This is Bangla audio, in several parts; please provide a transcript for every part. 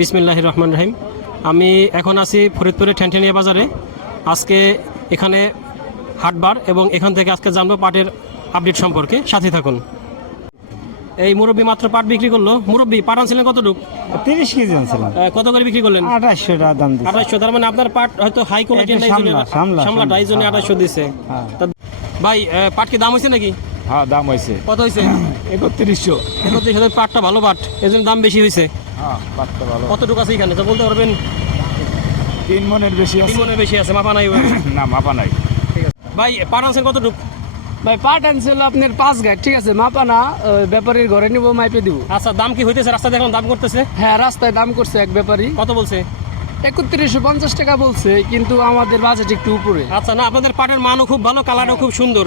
বিসমিল্লাহ রহমান রহিম। আমি এখন আছি ফরিদপুরের ঠ্যানঠেনিয়া বাজারে। আজকে এখানে হাটবার এবং এখান থেকে আজকে জানব পাটের আপডেট সম্পর্কে। সাথে থাকুন। এই মুরব্বী মাত্র পাট বিক্রি করল। মুরব্বী পাট আনছিলেন কতটুক? তিরিশ কেজি আনছিলাম। কত করে বিক্রি করলেন? আঠাশশো টাকা দাম আঠাশশো তার মানে আপনার পাট হয়তো হাই কোয়ালিটি সামলাটা এই জন্য আঠাশশো দিছে। হ্যাঁ। ভাই পাট কি দাম হয়েছে নাকি? হ্যাঁ দাম হয়েছে। কত হয়েছে? একত্রিশশো। একত্রিশ হাজার পাটটা ভালো পাট এই জন্য দাম বেশি হয়েছে। হ্যাঁ ভালো। কতটুকু আছে এখানে? তো বলতে পারবেন? তিন মনের বেশি তিন আছে। মনের বেশি আছে মাপা নাই ওর। না মাপা নাই। ভাই পাট আনছেন কতটুক? ভাই পাট আনছিল আপনার পাঁচ গাছ ঠিক আছে? মাপা না ওই ব্যাপারীর ঘরে নিব মাইপে দিব। আচ্ছা দাম কি হইতেছে? রাস্তা দেখলাম দাম করতেছে। হ্যাঁ রাস্তায় দাম করছে এক ব্যাপারী। কত বলছে? একত্রিশশো পঞ্চাশ টাকা বলছে কিন্তু আমাদের বাজেট একটু উপরে। আচ্ছা না আপনাদের পাটের মানও খুব ভালো কালারও খুব সুন্দর।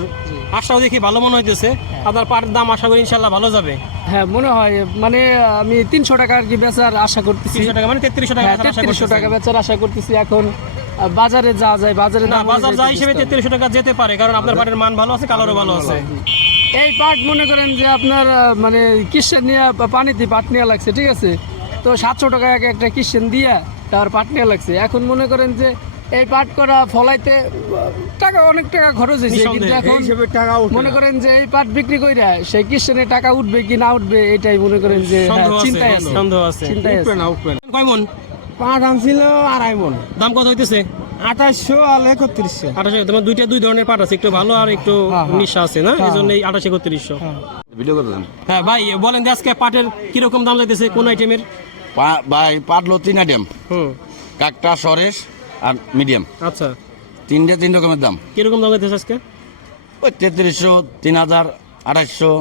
আশাও দেখি ভালো মনে হইতেছে। আপনার পাটের দাম আশা করি ইনশাল্লাহ ভালো যাবে। হ্যাঁ মনে হয় মানে আমি তিনশো টাকা আর কি বেচার আশা করতেছি। টাকা মানে তেত্রিশশো টাকা হ্যাঁ তেত্রিশশো টাকা বেচার আশা করতেছি এখন। বাজারে যা যায় বাজারে না বাজার যা হিসেবে তেত্রিশশো টাকা যেতে পারে কারণ আপনার পাটের মান ভালো আছে কালারও ভালো আছে। এই পাট মনে করেন যে আপনার মানে কিসেন নিয়ে পানিতে পাট নেওয়া লাগছে ঠিক আছে? তো সাতশো টাকা এক একটা কিসেন দিয়া তার পাট নেওয়া লাগছে। এখন মনে করেন যে এই পাট করা ফলাইতে টাকা অনেক টাকা খরচ হয়েছে কিন্তু এখন টাকা মনে করেন যে এই পাট বিক্রি কইরা সেই কিসেনে টাকা উঠবে কি না উঠবে এটাই মনে করেন যে হ্যাঁ, আছে চিন্তায় আছে সন্দেহ আছে। চিন্তায় আছে। না উঠবে না। কয় মন? পাট আনছিল আড়াই মন। দাম কত হইতেছে? আঠাশশো আর একত্রিশশো। আঠাশে তোমার দুইটা দুই ধরনের পাট আছে একটু ভালো আর একটু হ্যাঁ, হ্যাঁ। নিশা আছে না? এই জন্য আঠাশ একত্রিশশো। ভিডিও করতেছেন হ্যাঁ ভাই বলেন যে আজকে পাটের কীরকম দাম যাইতেছে কোন আইটেমের পা- ভাই পাটলো তিন আইটেম হুম। কাকটা সরেশ আর মিডিয়াম আচ্ছা। তিনটে তিন রকমের দাম। কীরকম দাম যাইতেছে আজকে? ওই তেত্রিশশো তিন হাজার আড়াইশো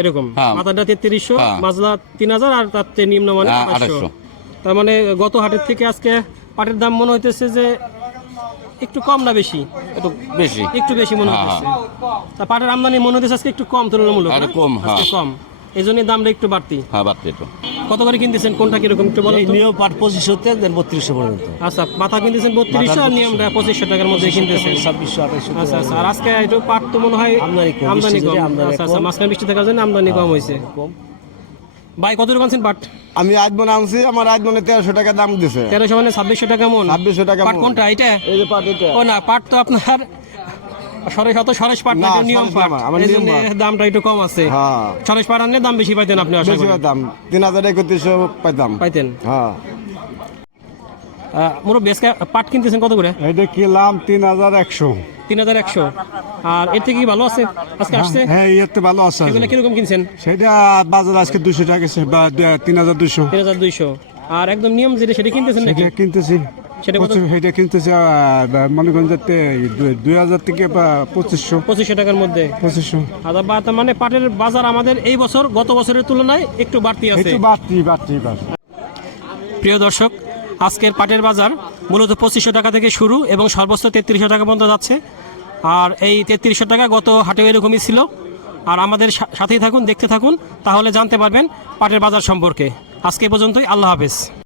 এরকম। হ্যাঁ। মাথাটা তেত্রিশশো হ্যাঁ। মাজলা তিন হাজার আর তার চেয়ে নিম্ন মানে হ্যাঁ, আঠাশশো। তার মানে গত হাটের থেকে আজকে পাটের দাম মনে হইতেছে যে একটু কম না বেশি? একটু বেশি। একটু বেশি মনে হচ্ছে তা পাটের আমদানি মনে হচ্ছে আজকে একটু কম তুলনামূলক আরে কম, হ্যাঁ। কম। এই জন্য দামটা একটু বাড়তি। হ্যাঁ বাড়তে একটু। কত করে কিনতেছেন? কোনটা কীরকম? একটু বলেন তো? নিয়ম পাট পঁচিশশো থেকে দেন বত্রিশশো পর্যন্ত। আচ্ছা মাথা কিনতেছেন বত্রিশশো আর নিয়মটা পঁচিশশো টাকার মধ্যে কিনতেছেন। ছাব্বিশশো আঠাশশো আচ্ছা আচ্ছা আর আজকে একটু পাট তো মনে হয় আমদানি কম, আমদানি কম। আমদানি আচ্ছা আচ্ছা কম। মাঝখানে বৃষ্টি থাকার জন্য আমদানি কম হয়েছে। কম। ভাই কত টাকা আনছেন পাট? আমি আজ মনে আনছি আমার আজ মনে তেরোশো টাকা দাম দিছে। তেরোশো মানে ছাব্বিশশো টাকা মন? ছাব্বিশশো টাকা পাট। কোনটা এটা এই যে পাট এটা ও না পাট তো আপনার সরেশ অত সরেশ পাট না না, এটা নিয়ম পাট এই জন্য দামটা একটু কম আছে। হ্যাঁ। সরেশ পাট আনলে দাম বেশি পাইতেন আপনি আশা বেশি করি। দাম তিন হাজার একত্রিশশো পাইতাম। পাইতেন। হ্যাঁ। আজকে পাট কিনতেছেন কত করে? এটা কিনলাম তিন হাজার একশো। তিন হাজার একশো। আর এর থেকে কি ভালো আছে? আজকে আসছে? হ্যাঁ এতে ভালো আছে। এগুলো কীরকম কিনছেন? সেটা বাজার আজকে দুশো টাকা তিন হাজার দুশো তিন হাজার দুইশো। আর একদম নিয়ম যেটা সেটা কিনতেছেন নাকি? কিনতেছি। সেটা? প্রচুর এটা মনে করেন যাতে দুই- হাজার থেকে বা পঁচিশশো। পঁচিশশো টাকার মধ্যে। পঁচিশশো। আচ্ছা বা মানে পাটের বাজার আমাদের এই বছর গত বছরের তুলনায় একটু বাড়তি আছে। একটু বাড়তি বাড়তি বাড়তি। প্রিয় দর্শক আজকের পাটের বাজার মূলত পঁচিশশো টাকা থেকে শুরু এবং সর্বোচ্চ তেত্রিশশো টাকা পর্যন্ত যাচ্ছে। আর এই তেত্রিশশো টাকা গত হাটেও এরকমই ছিল। আর আমাদের সাথেই থাকুন দেখতে থাকুন তাহলে জানতে পারবেন পাটের বাজার সম্পর্কে। আজকে পর্যন্তই আল্লাহ হাফেজ।